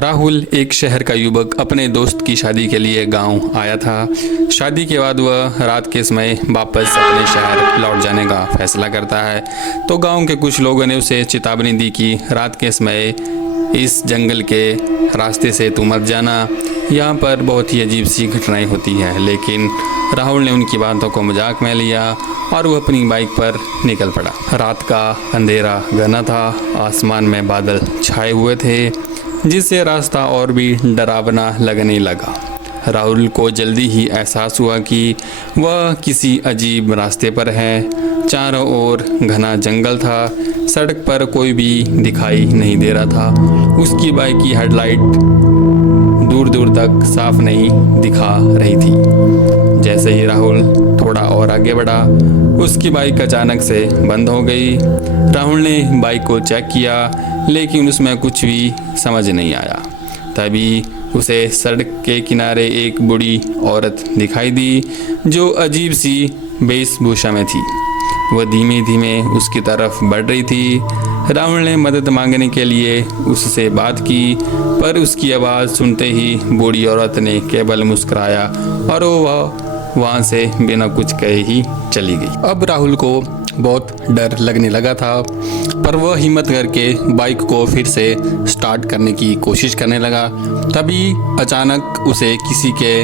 राहुल एक शहर का युवक अपने दोस्त की शादी के लिए गांव आया था। शादी के बाद वह रात के समय वापस अपने शहर लौट जाने का फैसला करता है तो गांव के कुछ लोगों ने उसे चेतावनी दी कि रात के समय इस जंगल के रास्ते से तू मत जाना, यहाँ पर बहुत ही अजीब सी घटनाएं होती हैं। लेकिन राहुल ने उनकी बातों को मजाक में लिया और वह अपनी बाइक पर निकल पड़ा। रात का अंधेरा घना था, आसमान में बादल छाए हुए थे जिससे रास्ता और भी डरावना लगने लगा। राहुल को जल्दी ही एहसास हुआ कि वह किसी अजीब रास्ते पर है। चारों ओर घना जंगल था, सड़क पर कोई भी दिखाई नहीं दे रहा था। उसकी बाइक की हेडलाइट दूर दूर तक साफ नहीं दिखा रही थी। जैसे ही राहुल थोड़ा और आगे बढ़ा, उसकी बाइक अचानक से बंद हो गई। राहुल ने बाइक को चेक किया लेकिन उसमें कुछ भी समझ नहीं आया। तभी उसे सड़क के किनारे एक बूढ़ी औरत दिखाई दी जो अजीब सी वेशभूषा में थी। वह धीमे धीमे उसकी तरफ बढ़ रही थी। राहुल ने मदद मांगने के लिए उससे बात की पर उसकी आवाज़ सुनते ही बूढ़ी औरत ने केवल मुस्कुराया और वह वहाँ से बिना कुछ कहे ही चली गई। अब राहुल को बहुत डर लगने लगा था पर वह हिम्मत करके बाइक को फिर से स्टार्ट करने की कोशिश करने लगा। तभी अचानक उसे किसी के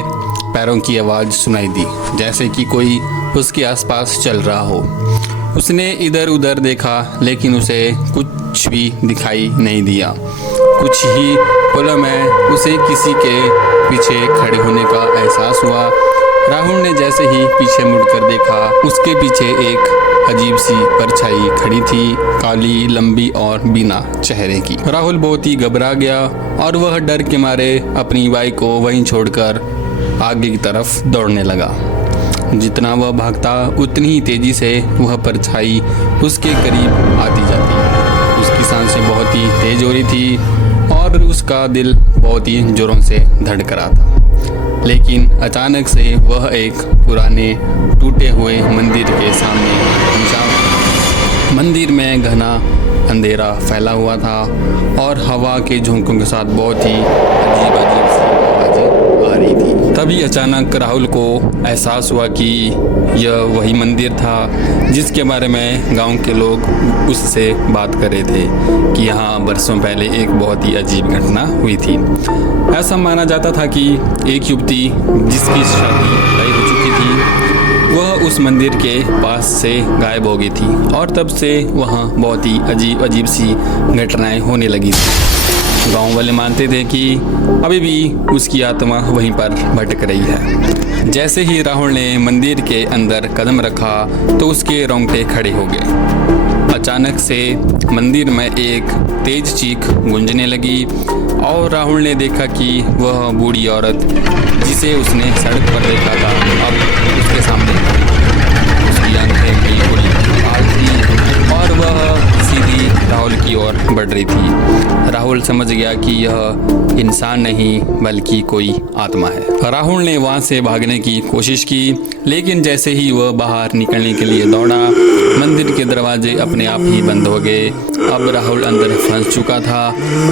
पैरों की आवाज़ सुनाई दी, जैसे कि कोई उसके आसपास चल रहा हो। उसने इधर उधर देखा लेकिन उसे कुछ भी दिखाई नहीं दिया। कुछ ही पलों में उसे किसी के पीछे खड़े होने का एहसास हुआ। राहुल ने जैसे ही पीछे मुड़कर देखा, उसके पीछे एक अजीब सी परछाई खड़ी थी, काली, लंबी और बिना चेहरे की। राहुल बहुत ही घबरा गया और वह डर के मारे अपनी बाइक को वहीं छोड़कर आगे की तरफ दौड़ने लगा। जितना वह भागता उतनी ही तेजी से वह परछाई उसके करीब आती जाती। उसकी सांसें बहुत ही तेज हो रही थी और उसका दिल बहुत ही जोरों से धड़क रहा था। लेकिन अचानक से वह एक पुराने टूटे हुए मंदिर के सामने पहुंचा। मंदिर में घना अंधेरा फैला हुआ था और हवा के झोंकों के साथ बहुत ही अजीब अजीब सी आवाज़ें आ रही थी। तभी अचानक राहुल को एहसास हुआ कि यह वही मंदिर था जिसके बारे में गांव के लोग उससे बात कर रहे थे कि यहाँ बरसों पहले एक बहुत ही अजीब घटना हुई थी। ऐसा माना जाता था कि एक युवती जिसकी शादी तय हो चुकी थी वह उस मंदिर के पास से गायब हो गई थी और तब से वहाँ बहुत ही अजीब अजीब सी घटनाएं होने लगी थी। गांव वाले मानते थे कि अभी भी उसकी आत्मा वहीं पर भटक रही है। जैसे ही राहुल ने मंदिर के अंदर कदम रखा तो उसके रोंगटे खड़े हो गए। अचानक से मंदिर में एक तेज चीख गूंजने लगी और राहुल ने देखा कि वह बूढ़ी औरत जिसे उसने सड़क पर देखा था अब उसके सामने उसकी आंखें बिल्कुल लाल थी और वह सीधी राहुल की ओर बढ़ रही थी। राहुल समझ गया कि यह इंसान नहीं बल्कि कोई आत्मा है। राहुल ने वहां से भागने की कोशिश की लेकिन जैसे ही वह बाहर निकलने के लिए दौड़ा, मंदिर के दरवाजे अपने आप ही बंद हो गए। अब राहुल अंदर फंस चुका था।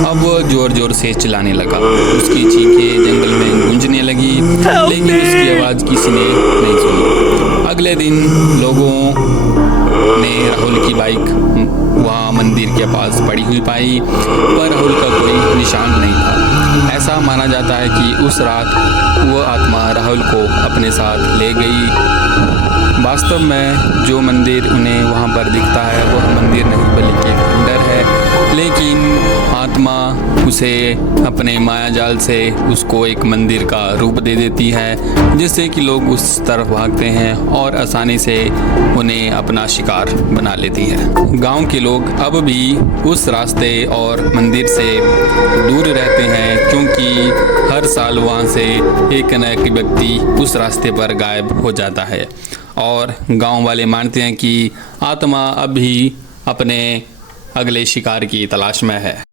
अब वह जोर जोर से चिल्लाने लगा। उसकी चीखें जंगल में गूंजने लगी लेकिन उसकी आवाज़ किसी ने नहीं सुनी। अगले दिन लोगों ने राहुल की बाइक वहाँ मंदिर के पास पड़ी हुई पाई पर राहुल का कोई निशान नहीं था। ऐसा माना जाता है कि उस रात वह आत्मा राहुल को अपने साथ ले गई। वास्तव में जो मंदिर उन्हें वहाँ पर दिखता है वह मंदिर नहीं बल्कि खंडर है, लेकिन आत्मा उसे अपने मायाजाल से उसको एक मंदिर का रूप दे देती है जिससे कि लोग उस तरफ भागते हैं और आसानी से उन्हें अपना शिकार बना लेती है। गांव के लोग अब भी उस रास्ते और मंदिर से दूर रहते हैं क्योंकि हर साल वहां से एक न एक व्यक्ति उस रास्ते पर गायब हो जाता है और गांव वाले मानते हैं कि आत्मा अब भी अपने अगले शिकार की तलाश में है।